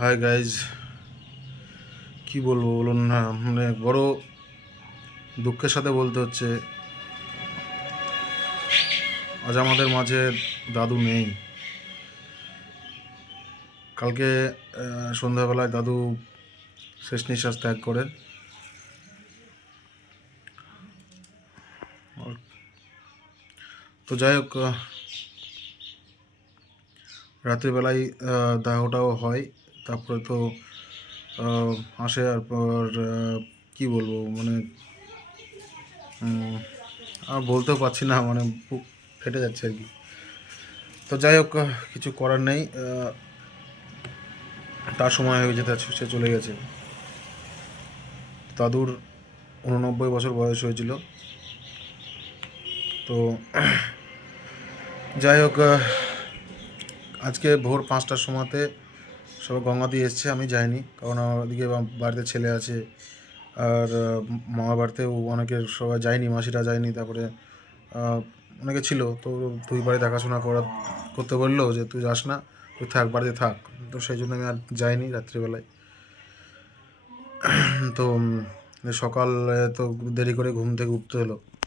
Hi guys, কি বলবো বলুন না, মানে বড় দুঃখের সাথে বলতে হচ্ছে আজ আমাদের মাঝে দাদু নেই। কালকে সন্ধ্যাবেলায় দাদু শেষ নিঃশ্বাস ত্যাগ করে। তো যাই হোক, রাত্রিবেলায় দাহটাও হয়, তারপরে তো আসে। আর পর কী বলবো, মানে আর বলতেও পারছি না, মানে বুক ফেটে যাচ্ছে আর কি। তো যাই হোক, কিছু করার নেই, তার সময় হয়ে যেতে সে চলে গেছে। দাদুর 89 বছর বয়স হয়েছিল। তো যাই হোক, আজকে ভোর 5টার সময়তে সবাই গঙ্গা দিয়ে এসছে, আমি যাইনি, কারণ আমার ওদিকে বাড়িতে ছেলে আছে, আর মামার বাড়িতেও অনেকের সবাই যায়নি, মাসিরা যায়নি, তারপরে অনেকে ছিল। তো তুই বাড়ি দেখাশোনা করতে বললো যে তুই যাস না, তুই থাক, বাড়িতে থাক। তো সেই জন্য আমি আর যাইনি রাত্রিবেলায়। তো সকালে তো দেরি করে ঘুম থেকে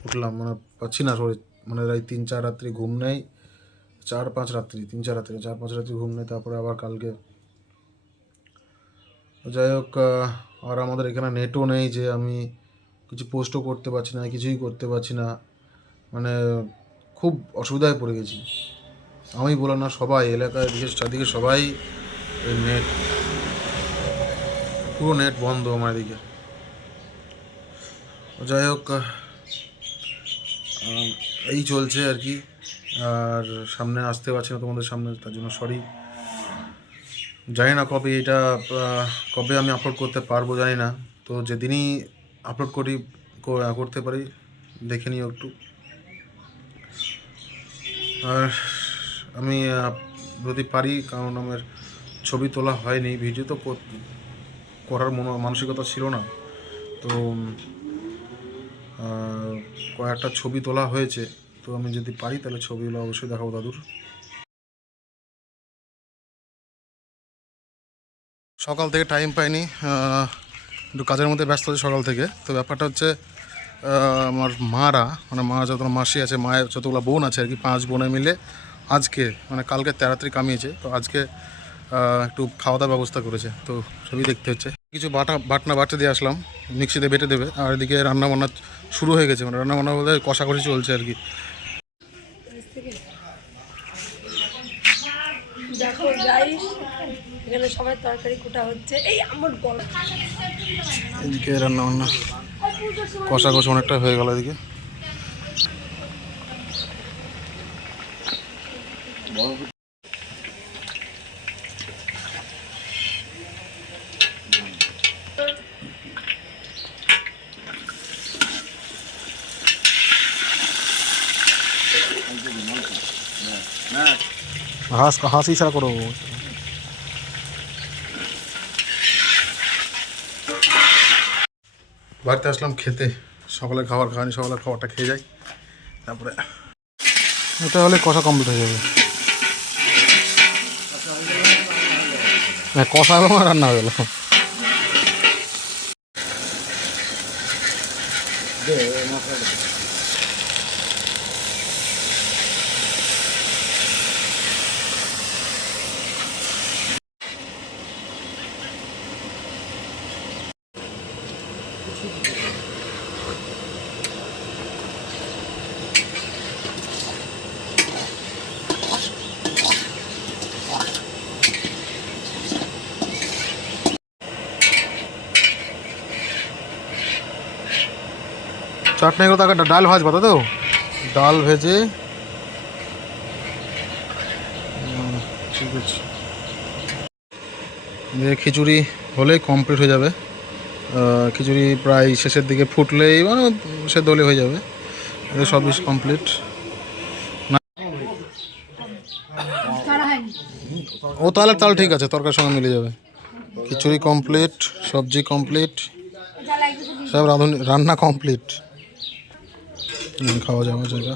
উঠলাম, মানে পাচ্ছি না শরীর, মানে এই 3-4 রাত্রি ঘুম নেই, 4-5 রাত্রি, 3-4 রাত্রি, 4-5 রাত্রি ঘুম নেই, তারপরে আবার কালকে। যাই হোক, আর আমাদের এখানে নেটও নেই, যে আমি কিছু পোস্টও করতে পারছি না, কিছুই করতে পারছি না, মানে খুব অসুবিধায় পড়ে গেছি। আমি বলো না, সবাই এলাকায় বিশেষ চারদিকে সবাই নেট, পুরো নেট বন্ধ আমার এদিকে। যাই হোক, এই চলছে আর কি। আর সামনে আসতে পারছি না তোমাদের সামনে, তার জন্য সরি। জানি না কবে আমি আপলোড করতে পারবো, জানি না। তো যেদিনই আপলোড করতে পারি, দেখে নিও একটু। আর আমি যদি পারি, কারণ আমার ছবি তোলা হয়নি, ভিডিও তো করার মানসিকতা ছিল না। তো কয়েকটা ছবি তোলা হয়েছে, তো আমি যদি পারি তাহলে ছবিগুলো অবশ্যই দেখাবো দাদুর। সকাল থেকে টাইম পাইনি, একটু কাজের মধ্যে ব্যস্ত আছে সকাল থেকে। তো ব্যাপারটা হচ্ছে, আমার মানে মা যতগুলো মাসি আছে, মায়ের যতগুলো বোন আছে আর কি, 5 বোনে মিলে আজকে, মানে কালকে তাড়াতাড়ি কামিয়েছে, তো আজকে একটু খাওয়া দাওয়ার ব্যবস্থা করেছে। তো সবই দেখতে হচ্ছে। কিছু বাটনা বাটতে দিয়ে আসলাম, মিক্সিতে বেটে দেবে। আর এদিকে রান্নাবান্না শুরু হয়ে গেছে, মানে রান্নাবান্না বলতে কষাকষি চলছে আর কি। দেখো গাইস, এখানে সবাই তরকারি কোটা হচ্ছে। এই আমার গলা, এদিকে রান্নাবান্না কষাকষি অনেকটা হয়ে গেল এদিকে। হাসি ইশারা করো। বাড়িতে আসলাম খেতে, সকালে খাবার খাওয়ানি, সকালের খাবারটা খেয়ে যাই, তারপরে এটা হলে কষা কমপ্লিট হয়ে যাবে। হ্যাঁ, কষা এবং রান্না হয়ে গেল। চাটনি এগুলো তাকে ডাল ভাজবা, তো ডাল ভেজে, ঠিক আছে। খিচুড়ি হলেই কমপ্লিট হয়ে যাবে। খিচুড়ি প্রায় শেষের দিকে ফুটলেই, মানে সেদ্ধ হলে হয়ে যাবে। সব কিছু কমপ্লিট। ও তাহলে ঠিক আছে, তরকারির সঙ্গে মিলে যাবে। খিচুড়ি কমপ্লিট, সবজি কমপ্লিট, সব রান্না কমপ্লিট। খাওয়া যাওয়া জায়গা।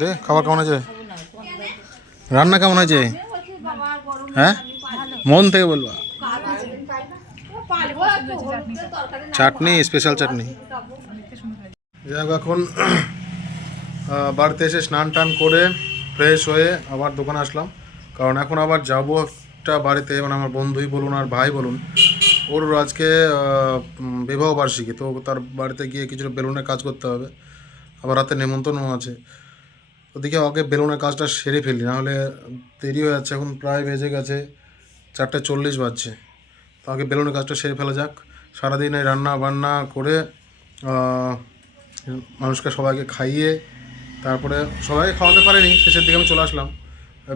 দে খাবার কেমন আছে, রান্না কেমন আছে? হ্যাঁ মন থেকে বলবা। চাটনি, স্পেশাল চাটনি। যাই হোক, এখন বাড়িতে এসে স্নান টান করে ফ্রেশ হয়ে আবার দোকানে আসলাম, কারণ এখন আবার যাবো একটা বাড়িতে, মানে আমার বন্ধুই বলুন আর ভাই বলুন, ওর আজকে বিবাহ বার্ষিকী, তো তার বাড়িতে গিয়ে কিছুটা বেলুনের কাজ করতে হবে, আবার রাতে নেমন্তন্ন আছে। ওদিকে আগে বেলুনের কাজটা সেরে ফেলি, নাহলে দেরি হয়ে যাচ্ছে, এখন প্রায় বেজে গেছে 4:40 বাজছে। তো আগে বেলুনের কাজটা সেরে ফেলা যাক। সারাদিন এই রান্না বান্না করে মানুষকে সবাইকে খাইয়ে তারপরে সবাই খাওয়াতে পারেনি, শেষের দিকে আমি চলে আসলাম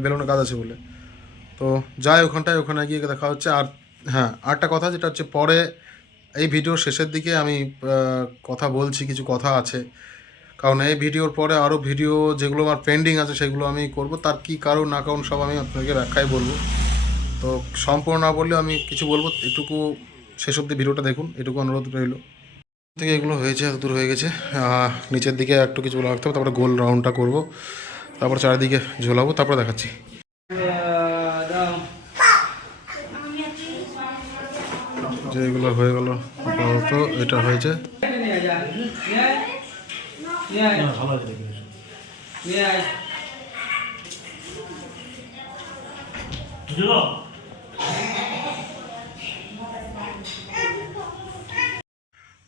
বেলুনের কাজ আছে বলে। তো যাই ওখানে গিয়ে দেখা হচ্ছে। আর হ্যাঁ, আরেকটা কথা যেটা হচ্ছে, পরে এই ভিডিওর শেষের দিকে আমি কথা বলছি, কিছু কথা আছে, কারণ এই ভিডিওর পরে আরও ভিডিও যেগুলো আমার পেন্ডিং আছে সেগুলো আমি করব, তার কী কারণ না কারণ সব আমি আপনাকে ব্যাখ্যায় বলবো। তো সম্পূর্ণ না বললেও আমি কিছু বলবো, এটুকু শেষ অবধি ভিডিওটা দেখুন, এটুকু অনুরোধ রইল। থেকে এগুলো হয়েছে, এত দূর হয়ে গেছে, নিচের দিকে একটু কিছু রাখতে হবে, তারপরে গোল রাউন্ডটা করব, তারপর চারিদিকে ঝোলাবো, তারপরে দেখাচ্ছি। যেগুলো হয়ে গেল আপাতত, এটা হয়েছে।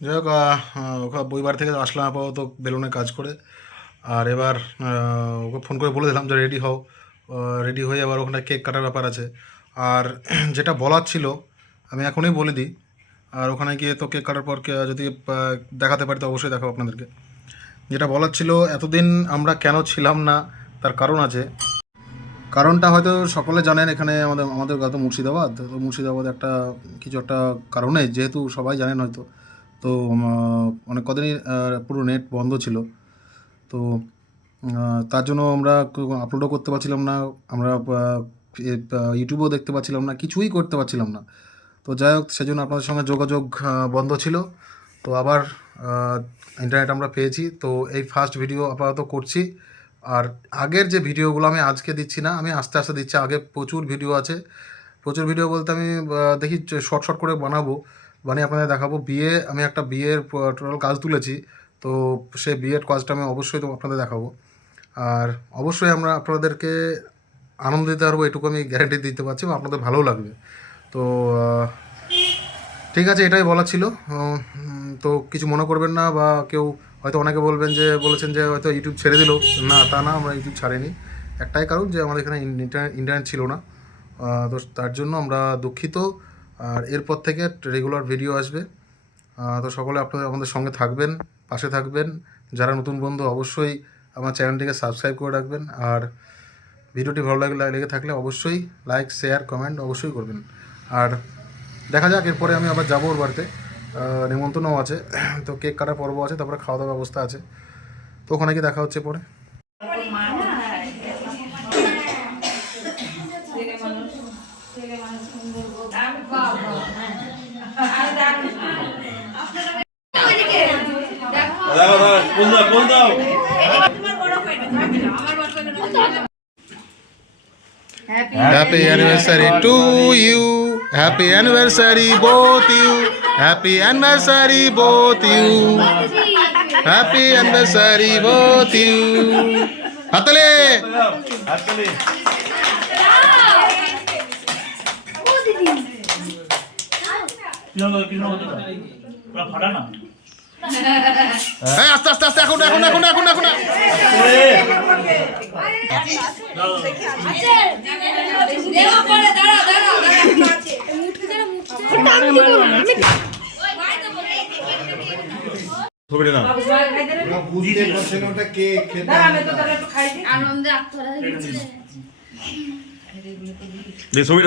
যাই হোক, ওকে বইবার থেকে আসলাম আপাতত বেলুনের কাজ করে। আর এবার ওকে ফোন করে বলে দিলাম যে রেডি হও, রেডি হয়ে আবার ওখানে কেক কাটার ব্যাপার আছে। আর যেটা বলার ছিল আমি এখনই বলে দিই, আর ওখানে গিয়ে তো কেক কাটার পর যদি দেখাতে পারি তো অবশ্যই দেখাবো আপনাদেরকে। যেটা বলার ছিল, এতদিন আমরা কেন ছিলাম না তার কারণ আছে। কারণটা হয়তো সকলে জানেন, এখানে আমাদের তো মুর্শিদাবাদ, তো মুর্শিদাবাদ একটা কিছু একটা কারণে, যেহেতু সবাই জানেন হয়তো, তো অনেক কদিনই পুরো নেট বন্ধ ছিল। তো তার জন্য আমরা আপলোডও করতে পারছিলাম না, আমরা ইউটিউবেও দেখতে পাচ্ছিলাম না, কিছুই করতে পারছিলাম না। তো যাই হোক, সেজন্য আপনাদের সঙ্গে যোগাযোগ বন্ধ ছিল। তো আবার ইন্টারনেট আমরা পেয়েছি, তো এই ফার্স্ট ভিডিও আপাতত করছি। আর আগের যে ভিডিওগুলো আমি আজকে দিচ্ছি না, আমি আস্তে আস্তে দিচ্ছি। আগে প্রচুর ভিডিও আছে, প্রচুর ভিডিও বলতে আমি দেখি শর্ট শর্ট করে বানিয়ে আপনাদের দেখাবো। আমি একটা বিয়ের টোটাল কাজ তুলেছি, তো সেই বিয়ের কাজটা আমি অবশ্যই তো আপনাদের দেখাবো। আর অবশ্যই আমরা আপনাদেরকে আনন্দ দিতে পারবো, এটুকু আমি গ্যারান্টি দিতে পারছি, এবং আপনাদের ভালোও লাগবে। তো ঠিক আছে, এটাই বলা ছিল। তো কিছু মনে করবেন না, বা কেউ হয়তো অনেকে বলেছেন যে হয়তো ইউটিউব ছেড়ে দিল, না তা না, আমরা ইউটিউব ছাড়িনি। একটাই কারণ যে আমাদের এখানে ইন্টারনেট ছিল না, তো তার জন্য আমরা দুঃখিত। আর এরপর থেকে রেগুলার ভিডিও আসবে। তো সকলে আপনারা আমাদের সঙ্গে থাকবেন, পাশে থাকবেন। যারা নতুন বন্ধু অবশ্যই আমার চ্যানেলটিকে সাবস্ক্রাইব করে রাখবেন। আর ভিডিওটি ভালো লেগে থাকলে অবশ্যই লাইক, শেয়ার, কমেন্ট অবশ্যই করবেন। আর দেখা যাক, এরপরে আমি আবার যাবো ওর বাড়িতে, নিমন্ত্রণও আছে, তো কেক কাটার পর্ব আছে, তারপরে খাওয়া দাওয়ার ব্যবস্থা আছে। তো ওখানে গিয়ে দেখা হচ্ছে পরে। Happy anniversary to you. Happy anniversary both you. Happy anniversary both you. Happy anniversary both you. হাততালি। আস্তে আস্তে আস্তে, এখন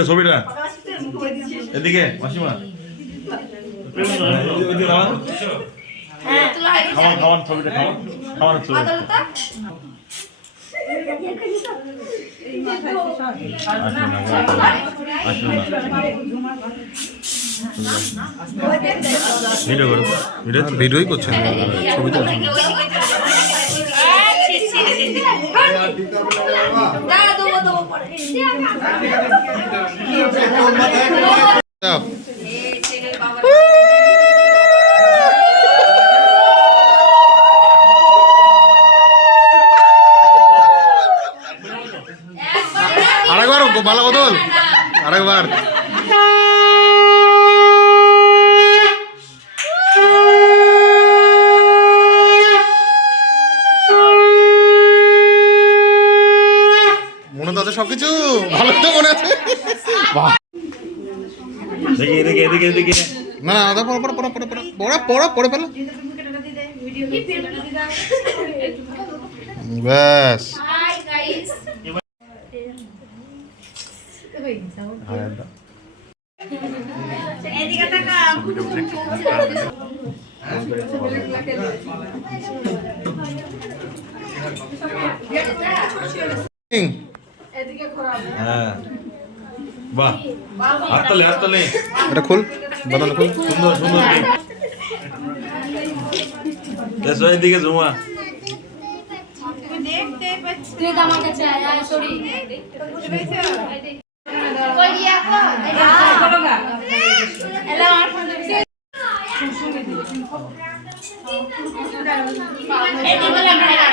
ছবিটা এদিকে মাসিমা খাওয়ান ছবিটা খাওয়ান ছবি। আসুন ভিডিও করো ভিডিও ভিডিওই করছেন, ছবি তুলছেন। চাপ। আরেকবার বালা বদল, আরেকবার। মনে তো আছে সবকিছু, ভালো তো মনে আছে। বাহ। দেখি এদিকে এদিকে এদিকে না না ওটা পড়ো পড়ো পড়ো পড়ো পড়ো পড়ো পড়ো পড়ে ফেলো। ব্যাস। হ্যাঁ বাহ হাততালি হাততালি এটা খুল, বাদাম খুল। সুন্দর সুন্দর এসো এদিকে জুমা তুই তো আমার কাছে আয় সরি কই দিয়া কো এলা আমার ফোন দিছে এই দিকে ভাইরা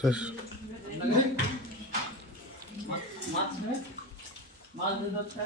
শেষ। মাছ ধরতে